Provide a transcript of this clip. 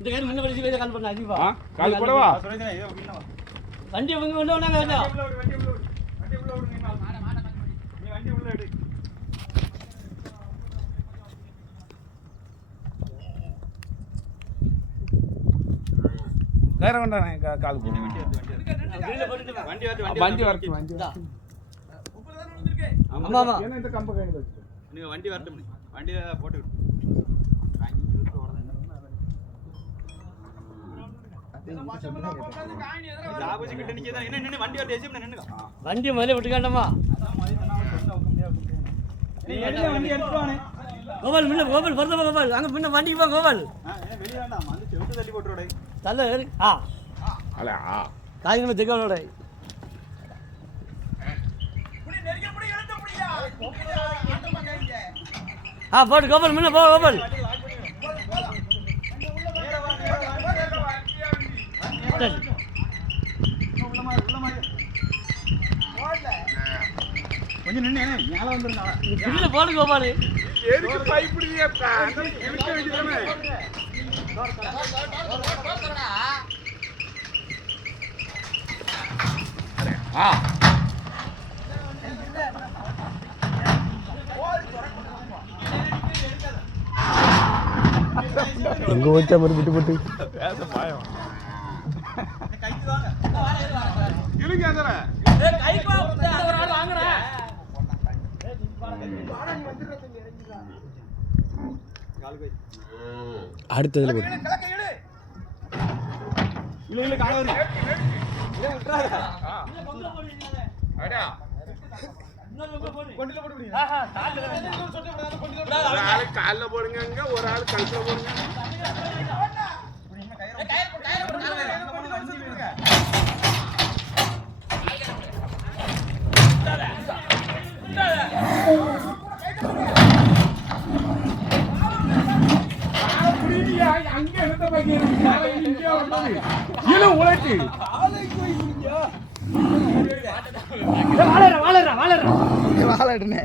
இந்த கயிறு முன்ன படிச்சு போய் கால் பண்ண கால் போடவா? வண்டி வந்து கொண்டு வந்தாங்க கொஞ்சம் கயிறை கொண்டானே கால் போடு. வெளியில போட்டுட்டு வா. வண்டி வரட்டும் வண்டி இந்தா. வரட்டும். ஆமா ஆமா. ஏன்னா இந்த கம்ப கையில் வச்சுக்கோ நீங்க வண்டி வரட்டும் வண்டி போட்டு வண்டி முதல்ல விட்டுக்காண்டமா கோபால் முன்ன கோபால் பொறுத்தமா கோபால். அங்க முன்ன வண்டிக்கு போ கோபால். தள்ளி. ஆ. அல ஆ. காய்கறி தெக்கவனோட ஆ போட்டு கோபால் முன்ன போ கோபால். சரி. கொஞ்சம் நின்னு மேல பில்ல போடு கோபால் எதுக்கு பயப்படுறீங்க ஆ. எங்க வச்சா மாதிரி விட்டு போட்டு. பேச பாயம் இழுங்க அதில் அடுத்ததுல போட்டு இல்ல இல்ல கால வருது. அடா கொண்டில போட்டு விடுங்க ஒரு ஆள் காலில் போடுங்க ஒரு ஆள் கழுத்தில் போடுங்க. இழு உழைச்சு வாழற. வாழற வாழற. வாழடுனே